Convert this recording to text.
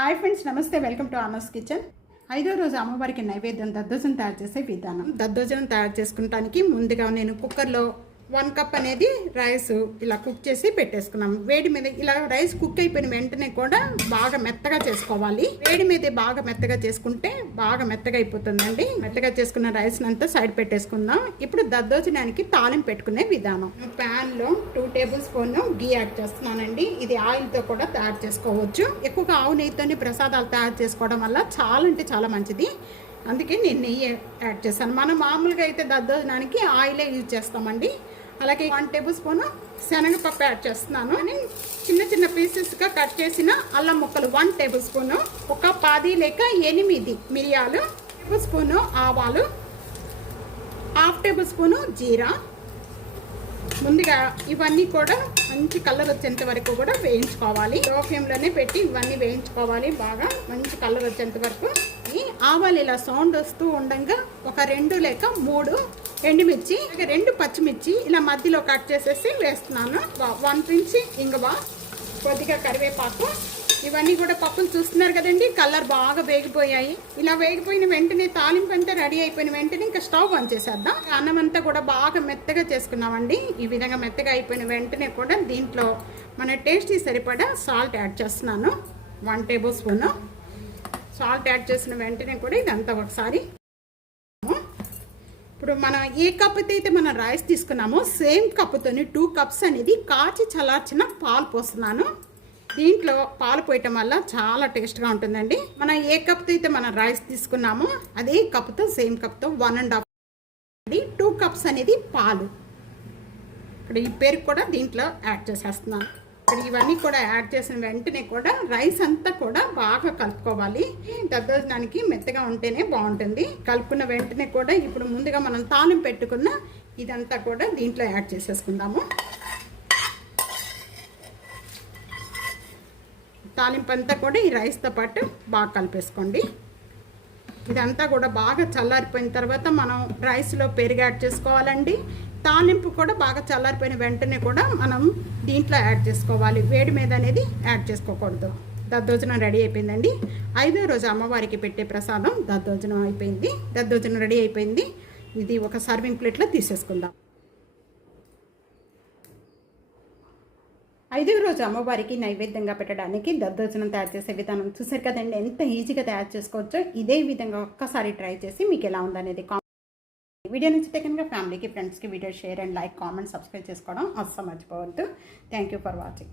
Hi friends నమస్తే welcome to ఆనర్స్ kitchen. ఐదో రోజు అమ్మవారికి నైవేద్యం దద్దోజనం తయారు చేసే విధానం. దద్దోజనం తయారు చేసుకుంటానికి ముందుగా నేను కుక్కర్లో వన్ కప్ అనేది రైస్ ఇలా కుక్ చేసి పెట్టేసుకున్నాం. వేడి మీద ఇలా రైస్ కుక్ అయిపోయిన వెంటనే కూడా బాగా మెత్తగా చేసుకోవాలి. వేడి మీద బాగా మెత్తగా చేసుకుంటే బాగా మెత్తగా అయిపోతుందండి. మెత్తగా చేసుకున్న రైస్ అంతా సైడ్ పెట్టేసుకుందాం. ఇప్పుడు దద్దోజనానికి తాలింపు పెట్టుకునే విధానం. ప్యాన్లో టూ టేబుల్ స్పూన్ గీ యాడ్ చేస్తున్నానండి. ఇది ఆయిల్తో కూడా తయారు చేసుకోవచ్చు. ఎక్కువగా ఆవు నెయ్యితోనే ప్రసాదాలు తయారు చేసుకోవడం వల్ల చాలా అంటే చాలా మంచిది. అందుకే నేను నెయ్యి యాడ్ చేశాను. మనం మామూలుగా అయితే దద్దోజనానికి ఆయిలే యూజ్ చేస్తామండి. అలాగే వన్ టేబుల్ స్పూన్ శనగపప్పు యాడ్ చేస్తున్నాను. చిన్న చిన్న పీసెస్గా కట్ చేసిన అల్లం ముక్కలు వన్ టేబుల్ స్పూను ఒక పది లేక ఎనిమిది మిరియాలు టేబుల్ స్పూను ఆవాలు హాఫ్ టేబుల్ స్పూను జీరా. ముందుగా ఇవన్నీ కూడా మంచి కలర్ వచ్చేంత వరకు కూడా వేయించుకోవాలి. లో ఫ్లేమ్లోనే పెట్టి ఇవన్నీ వేయించుకోవాలి బాగా మంచి కలర్ వచ్చేంత వరకు. ఈ ఆవాలు ఇలా సౌండ్ వస్తూ ఉండగా ఒక రెండు లేక మూడు ఎండుమిర్చి ఇక రెండు పచ్చిమిర్చి ఇలా మధ్యలో కట్ చేసేసి వేస్తున్నాను. వన్ పించి ఇంగువ కొద్దిగా కరివేపాకు. ఇవన్నీ కూడా పప్పులు చూస్తున్నారు కదండి కలర్ బాగా వేగిపోయాయి. ఇలా వేగిపోయిన వెంటనే తాలింపు అంతా రెడీ అయిపోయిన వెంటనే ఇంకా స్టవ్ ఆన్ చేసేద్దాం. అన్నం అంతా కూడా బాగా మెత్తగా చేసుకున్నామండి. ఈ విధంగా మెత్తగా అయిపోయిన వెంటనే కూడా దీంట్లో మన టేస్టీ సరిపడా సాల్ట్ యాడ్ చేస్తున్నాను. One tablespoon. సాల్ట్ యాడ్ చేసిన వెంటనే కూడా ఇదంతా ఒకసారి ఇప్పుడు మనం ఏ కప్పుతో అయితే మనం రైస్ తీసుకున్నామో సేమ్ కప్పుతోని టూ కప్స్ అనేది కాచి చల్లార్చిన పాలు పోస్తున్నాను. దీంట్లో పాలు పోయటం వల్ల చాలా టేస్ట్గా ఉంటుందండి. మనం ఏ కప్తో అయితే మనం రైస్ తీసుకున్నామో అదే కప్తో సేమ్ కప్తో one and. Half two cups అనేది పాలు. ఇక్కడ ఈ పేరు కూడా దీంట్లో యాడ్ చేసేస్తున్నాను. ఇక్కడ ఇవన్నీ కూడా యాడ్ చేసిన వెంటనే కూడా రైస్ అంతా కూడా బాగా కలుపుకోవాలి. దద్దోజనానికి మెత్తగా ఉంటేనే బాగుంటుంది. కలుపుకున్న వెంటనే కూడా ఇప్పుడు ముందుగా మనం తాలింపు పెట్టుకున్న ఇదంతా కూడా దీంట్లో యాడ్ చేసేసుకుందాము. తాలింపు అంతా కూడా ఈ రైస్తో పాటు బాగా కలిపేసుకోండి. ఇదంతా కూడా బాగా చల్లారిపోయిన తర్వాత మనం రైస్లో పెరుగు యాడ్ చేసుకోవాలండి. తాలింపు కూడా బాగా చల్లారిపోయిన వెంటనే కూడా మనం దీంట్లో యాడ్ చేసుకోవాలి. వేడి మీద అనేది యాడ్ చేసుకోకూడదు. దద్దోజనం రెడీ అయిపోయిందండి. ఐదో రోజు అమ్మవారికి పెట్టే ప్రసాదం దద్దోజనం అయిపోయింది. దద్దోజనం రెడీ అయిపోయింది. ఇది ఒక సర్వింగ్ ప్లేట్లో తీసేసుకుందాం. ఐదవ రోజు అమ్మవారికి నైవేద్యంగా పెట్టడానికి దద్దోజనం తయారు చేసే విధానం చూసారు కదండి. ఎంత ఈజీగా తయారు చేసుకోవచ్చో ఇదే విధంగా ఒక్కసారి ట్రై చేసి మీకు ఎలా ఉందనేది వీడియో నచ్చితే కనుక ఫ్యామిలీకి ఫ్రెండ్స్కి video share and like comment subscribe చేసుకోవడం అస్సలు మర్చిపోవద్దు. Thank you for watching